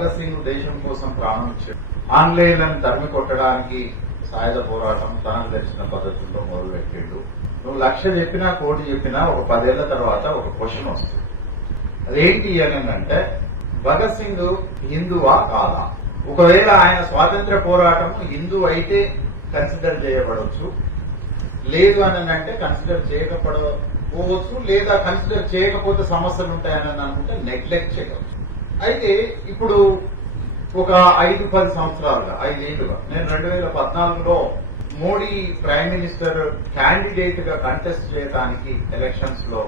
భగత్ సింగ్ దేశం కోసం ప్రాణం ఇచ్చాడు ఆంగ్లేయులను తరిమి కొట్టడానికి సాయుధ పోరాటం తనకు తెలిసిన పద్ధతుల్లో మొదలు పెట్టిండు నువ్వు లక్ష చెప్పినా కోటి చెప్పినా ఒక పదేళ్ళ తర్వాత ఒక క్వశ్చన్ వస్తుంది. అదేంటి అంటే భగత్ సింగ్ హిందువా కాదా? ఒకవేళ ఆయన స్వాతంత్ర పోరాటం హిందూ అయితే కన్సిడర్ చేయబడవచ్చు లేదు అని అంటే కన్సిడర్ చేయకపోవచ్చు లేదా కన్సిడర్ చేయకపోతే సమస్యలు ఉంటాయని అనుకుంటే నెగ్లెక్ట్ చేయవచ్చు అయితే ఇప్పుడు ఒక ఐదు పది సంవత్సరాలుగా ఐదేళ్ళుగా నేను రెండు వేల పద్నాలుగులో మోడీ ప్రైమ్ మినిస్టర్ క్యాండిడేట్గా కంటెస్ట్ చేయడానికి ఎలక్షన్స్లో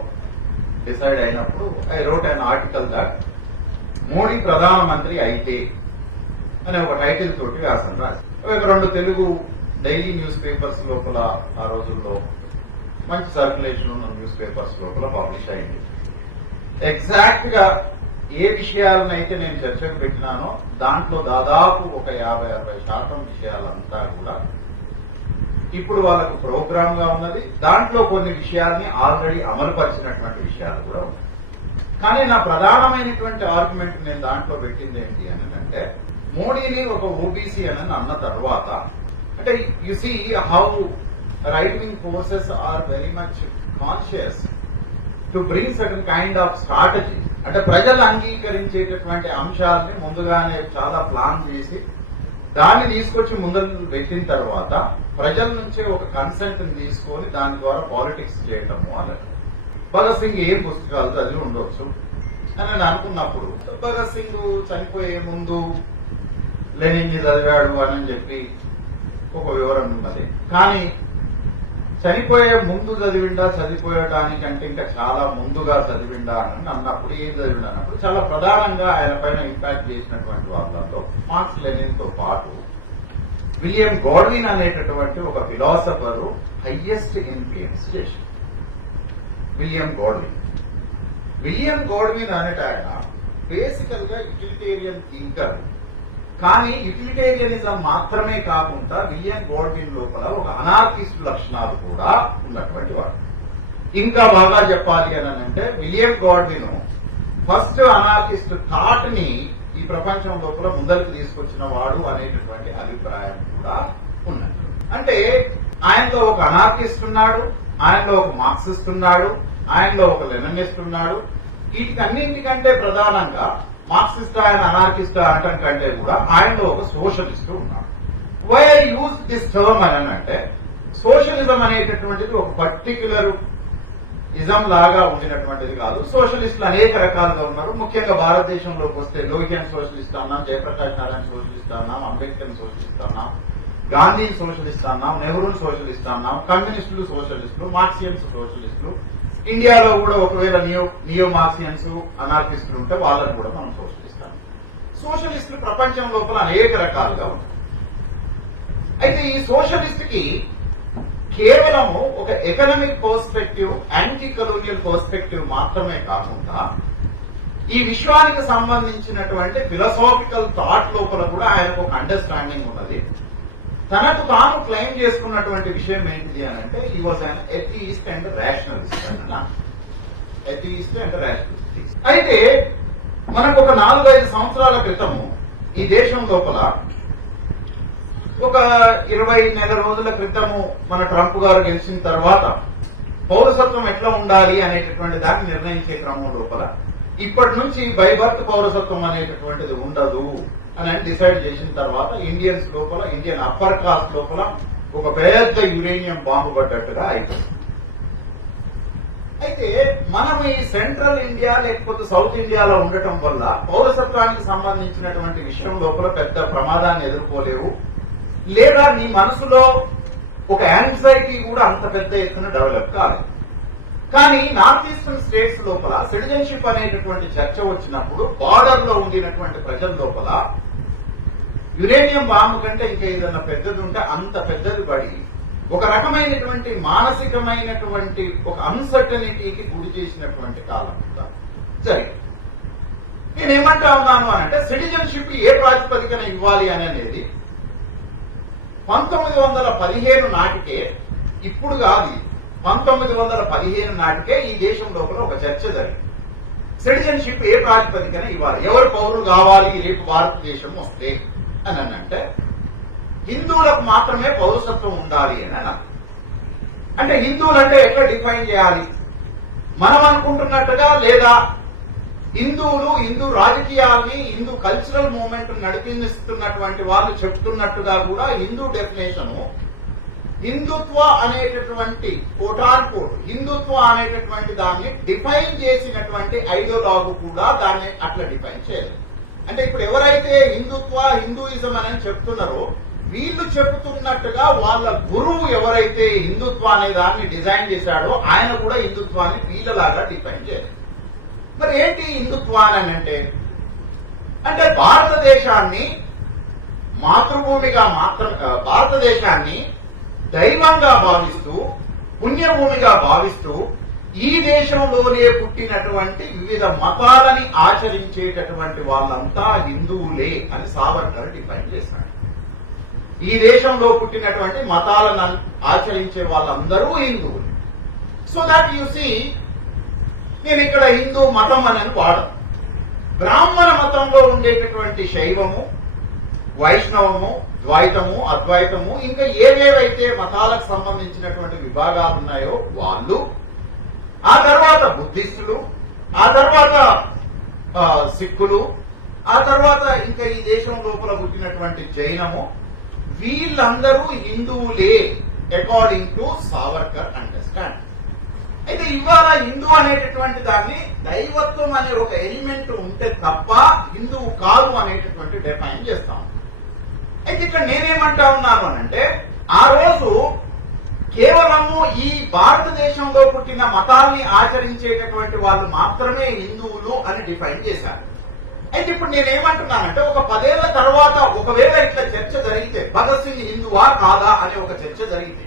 డిసైడ్ అయినప్పుడు I wrote an article that Modi ప్రధానమంత్రి అయితే అనే ఒక టైటిల్ తోటి రాసాను రాసి ఒక రెండు తెలుగు డైలీ న్యూస్ పేపర్స్ లోపల ఆ రోజుల్లో మంచి సర్క్యులేషన్ ఉన్న న్యూస్ పేపర్స్ లోపల పబ్లిష్ అయింది. ఎగ్జాక్ట్గా ఏ విషయాలనైతే నేను చర్చకు పెట్టినానో దాంట్లో దాదాపు ఒక యాభై అరవై శాతం విషయాలంతా కూడా ఇప్పుడు వాళ్ళకు ప్రోగ్రామ్గా ఉన్నది. దాంట్లో కొన్ని విషయాల్ని ఆల్రెడీ అమలుపరిచినటువంటి విషయాలు కూడా ఉన్నాయి. కానీ నా ప్రధానమైనటువంటి ఆర్గ్యుమెంట్ నేను దాంట్లో పెట్టింది ఏంటి అని అంటే మోడీని ఒక ఓబీసీ అని అన్న తర్వాత అంటే you see how right wing forces are very much conscious to bring certain kind of strategy అంటే ప్రజలు అంగీకరించేటటువంటి అంశాలని ముందుగానే చాలా ప్లాన్ చేసి దాన్ని తీసుకొచ్చి ముందర పెట్టిన తర్వాత ప్రజల నుంచే ఒక కన్సెంట్ తీసుకొని దాని ద్వారా పాలిటిక్స్ చేయటము అలా భగత్ సింగ్ ఏం పుస్తకాలు చదివి ఉండొచ్చు అని నేను అనుకున్నప్పుడు భగత్ సింగ్ చనిపోయే ముందు లెనిన్ చదివాడు అని చెప్పి ఒక వివరణ ఉన్నది. కానీ చనిపోయే ముందు చదివిండా చనిపోయడానికంటే ఇంకా చాలా ముందుగా చదివిండా అని అన్నప్పుడు ఏం చదివిండా అన్నప్పుడు చాలా ప్రధానంగా ఆయన పైన ఇంపాక్ట్ చేసినటువంటి వాళ్ళతో మార్క్స్ లెనిన్తో పాటు విలియం గోడ్విన్ అనేటటువంటి ఒక ఫిలాసఫరు హయ్యెస్ట్ ఇన్ఫ్లుయెన్స్ చేసి విలియం గోడ్విన్. విలియం గోడ్విన్ అనేట ఆయన బేసికల్గా యూటిలిటేరియన్ థింకర్ కానీ యూటిలిటేరియనిజం మాత్రమే కాకుండా విలియం గోడ్విన్ లోపల ఒక అనార్కిస్ట్ లక్షణాలు కూడా ఉన్నటువంటి వాడు. ఇంకా బాగా చెప్పాలి అని అంటే విలియం గోడ్విన్ ఫస్ట్ అనార్కిస్ట్ థాట్ని ఈ ప్రపంచం లోపల ముందరికి తీసుకొచ్చిన వాడు అనేటటువంటి అభిప్రాయం కూడా ఉన్నది. అంటే ఆయనలో ఒక అనార్కిస్ట్ ఉన్నాడు ఆయనలో ఒక మార్క్సిస్ట్ ఉన్నాడు ఆయనలో ఒక లెననిస్ట్ ఉన్నాడు. వీటికన్నింటికంటే ప్రధానంగా మార్క్సిస్ట్ ఆయన అనార్కిస్ట్ అనటం కంటే కూడా ఆయనలో ఒక సోషలిస్ట్ ఉన్నాడు. Why I use this term అని అంటే సోషలిజం అనేటటువంటిది ఒక పర్టిక్యులర్ ఇజం లాగా ఉండినటువంటిది కాదు. సోషలిస్టులు అనేక రకాలుగా ఉన్నారు. ముఖ్యంగా భారతదేశంలోకి వస్తే లోహియన్ సోషలిస్ట్ అన్నాం జయప్రకాష్ నారాయణ సోషలిస్ట్ అన్నాం అంబేద్కర్ సోషలిస్ట్ అన్నాం గాంధీని సోషలిస్ట్ అన్నాం నెహ్రూని సోషలిస్ట్ అన్నాం కమ్యూనిస్టులు సోషలిస్టులు మార్క్సియన్స్ సోషలిస్టులు. ఇండియాలో కూడా ఒకవేళ నియో నియో మార్క్సియన్స్ అనార్కిస్టులు ఉంటే వాళ్ళని కూడా మనం సోషలిస్తాం. సోషలిస్టులు ప్రపంచం లోపల అనేక రకాలుగా ఉంటారు అయితే ఈ సోషలిస్ట్కి కేవలము ఒక economic perspective anti colonial perspective మాత్రమే కాకుండా ఈ విశ్వానికి సంబంధించినటువంటి ఫిలసాఫికల్ థాట్ లోపల కూడా ఆయనకు ఒక అండర్స్టాండింగ్ ఉన్నది. తనకు తాను క్లెయిమ్ చేసుకున్నటువంటి విషయం ఏంటిది అని అంటే ఈ was an atheist and rationalist అన్న ఎథియిస్ట్ అండ్ రేషనలిస్ట్ అయితే మనకు ఒక నాలుగైదు సంవత్సరాల క్రితము ఈ దేశం లోపల ఒక ఇరవై నెల రోజుల క్రితము మన ట్రంప్ గారు గెలిచిన తర్వాత పౌరసత్వం ఎట్లా ఉండాలి అనేటటువంటి దాన్ని నిర్ణయించే క్రమం లోపల ఇప్పటి నుంచి బైబర్త్ పౌరసత్వం అనేటటువంటిది ఉండదు. అని డిసైడ్ చేసిన తర్వాత ఇండియన్స్ లోపల ఇండియన్ అప్పర్ కాస్ట్ లోపల ఒక పెద్ద యురేనియం బాంబు పడ్డట్టుగా అయిపోయింది. అయితే మనం ఈ సెంట్రల్ ఇండియా లేకపోతే సౌత్ ఇండియాలో ఉండటం వల్ల పౌరసత్వానికి సంబంధించినటువంటి విషయం లోపల పెద్ద ప్రమాదాన్ని ఎదుర్కోలేవు. లేదా నీ మనసులో ఒక యాంగ్జైటీ కూడా అంత పెద్ద ఎత్తున డెవలప్ కాలేదు. కానీ నార్త్ ఈస్టర్న్ స్టేట్స్ లోపల సిటిజన్షిప్ అనేటటువంటి చర్చ వచ్చినప్పుడు బార్డర్లో ఉండినటువంటి ప్రజల లోపల యురేనియం బాంబు కంటే ఇంకా ఏదైనా పెద్దది ఉంటే అంత పెద్దది పడి ఒక రకమైనటువంటి మానసికమైనటువంటి ఒక అన్సర్టనిటీకి గురి చేసినటువంటి కాలం కూడా. నేనేమంటా ఉన్నాను అని అంటే సిటిజన్షిప్ ఏ ప్రాతిపదికన ఇవ్వాలి అని అనేది పంతొమ్మిది వందల పదిహేను నాటికే ఇప్పుడు కాదు పంతొమ్మిది వందల పదిహేను నాటికే ఈ దేశం లోపల ఒక చర్చ జరిగింది. సిటిజన్షిప్ ఏ ప్రాతిపదికన ఇవ్వాలి. ఎవరు పౌరులు కావాలి? రేపు భారతదేశం వస్తే అని అంటే హిందువులకు మాత్రమే పౌరసత్వం ఉండాలి అని అని అంటే హిందువులు అంటే ఎట్లా డిఫైన్ చేయాలి? మనం అనుకుంటున్నట్టుగా లేదా హిందువులు హిందూ రాజకీయాల్ని హిందూ కల్చరల్ మూవ్మెంట్ నడిపిస్తున్నటువంటి వాళ్ళు చెప్తున్నట్టుగా కూడా హిందూ డెఫినేషన్ హిందుత్వ అనేటటువంటి కోటాన్కోట్ హిందుత్వ అనేటటువంటి దాన్ని డిఫైన్ చేసినటువంటి ఐడియోలాగు కూడా దాన్ని అట్లా డిఫైన్ చేయలేదు. అంటే ఇప్పుడు ఎవరైతే హిందుత్వ హిందూయిజం అని చెప్తున్నారో వీళ్ళు చెబుతున్నట్టుగా వాళ్ళ గురువు ఎవరైతే హిందుత్వ అనే దాన్ని డిజైన్ చేశాడో ఆయన కూడా హిందుత్వాన్ని వీళ్ళలాగా డిఫైన్ చేయలేదు. మరి ఏంటి హిందుత్వ అని అంటే? అంటే భారతదేశాన్ని మాతృభూమిగా మాత్రం భారతదేశాన్ని దైవంగా భావిస్తూ పుణ్యభూమిగా భావిస్తూ ఈ దేశంలోనే పుట్టినటువంటి వివిధ మతాలని ఆచరించేటటువంటి వాళ్ళంతా హిందువులే అని సావర్కర్ డిఫైన్ చేశాడు. ఈ దేశంలో పుట్టినటువంటి మతాలను ఆచరించే వాళ్ళందరూ హిందువులు. సో దాట్ యు సీ నేను ఇక్కడ హిందూ మతం అని వాడను. బ్రాహ్మణ మతంలో ఉండేటటువంటి శైవము వైష్ణవము ద్వైతము అద్వైతము ఇంకా ఏవేవైతే మతాలకు సంబంధించినటువంటి విభాగాలు ఉన్నాయో వాళ్ళు ఆ తర్వాత బుద్ధిస్టులు ఆ తర్వాత సిక్కులు ఆ తర్వాత ఇంకా ఈ దేశం లోపల పుట్టినటువంటి జైనము వీళ్ళందరూ హిందువులే అకార్డింగ్ టు సావర్కర్ అండర్స్టాండ్ అయితే ఇవాళ హిందూ అనేటటువంటి దాన్ని దైవత్వం అనే ఒక ఎలిమెంట్ ఉంటే తప్ప హిందువు కాదు అనేటటువంటి డిఫైన్ చేస్తాం. అయితే ఇక్కడ నేనేమంటా ఉన్నాను అంటే ఆ రోజు కేవలము ఈ భారతదేశంలో పుట్టిన మతాల్ని ఆచరించేటటువంటి వాళ్ళు మాత్రమే హిందువులు అని డిఫైన్ చేశారు. అయితే ఇప్పుడు నేనేమంటున్నానంటే ఒక పదేళ్ళ తర్వాత ఒకవేళ ఇట్లా చర్చ జరిగితే భగత్ సింగ్ హిందువా కాదా అనే ఒక చర్చ జరిగితే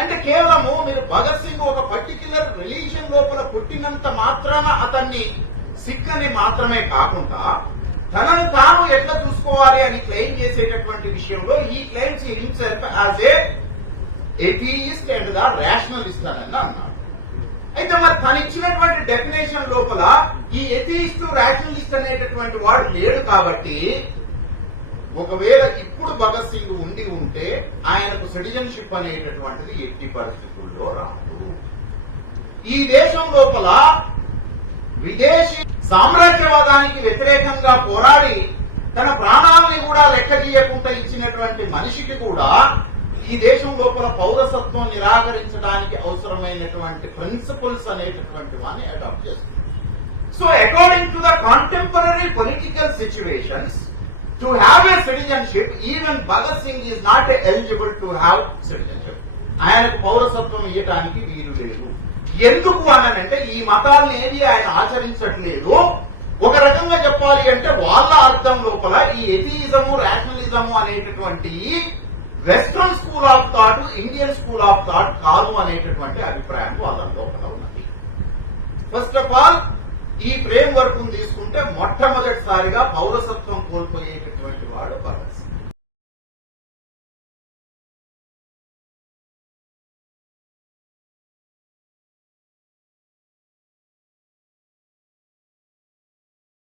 అంటే కేవలము మీరు భగత్ సింగ్ ఒక పర్టిక్యులర్ రిలీజియన్ లోపల పుట్టినంత మాత్రాన అతన్ని సిక్ అని మాత్రమే కాకుండా తనను తాను ఎట్లా చూసుకోవాలి అని క్లెయిమ్ చేసేటటువంటి విషయంలో ఈ claims himself as a atheist and the rationalist అని అన్నాడు. అయితే మరి తను ఇచ్చినటువంటి డెఫినేషన్ లోపల ఈ ఎథీయిస్ట్ రేషనలిస్ట్ అనేటటువంటి వాడు లేడు కాబట్టి ఒకవేళ ఇప్పుడు భగత్ సింగ్ ఉండి ఉంటే ఆయనకు సిటిజన్షిప్ అనేటటువంటిది ఎట్టి పరిస్థితుల్లో రాదు. ఈ దేశం లోపల విదేశీ సామ్రాజ్యవాదానికి వ్యతిరేకంగా పోరాడి తన ప్రాణాలని కూడా లెక్కగీయకుండా ఇచ్చినటువంటి మనిషికి కూడా ఈ దేశం లోపల పౌరసత్వం నిరాకరించడానికి అవసరమైనటువంటి ప్రిన్సిపల్స్ అనేటటువంటి వాన్ని అడాప్ట్ చేస్తుంది. So according to the contemporary political situations to have a citizenship even Bhagat Singh is not eligible to have citizenship ఆయనకు పౌరసత్వం ఇవ్వటానికి వీలు లేదు. ఎందుకు అనంటే ఈ మతాలను ఏది ఆయన ఆచరించట్లేదు? ఒక రకంగా చెప్పాలి అంటే వాళ్ళ అర్థం లోపల ఈ ఎథియిజము రాషనలిజము అనేటటువంటి western school of thought Indian school of thought కాదు అనేటటువంటి అభిప్రాయం వాళ్ళ లోపల ఉన్నది. ఫస్ట్ ఆఫ్ ఆల్ ఈ ఫ్రేమ్ వర్క్ తీసుకుంటే మొట్టమొదటిసారిగా పౌరసత్వం కోల్పోయేటటువంటి వాడు భగత్ సింగ్.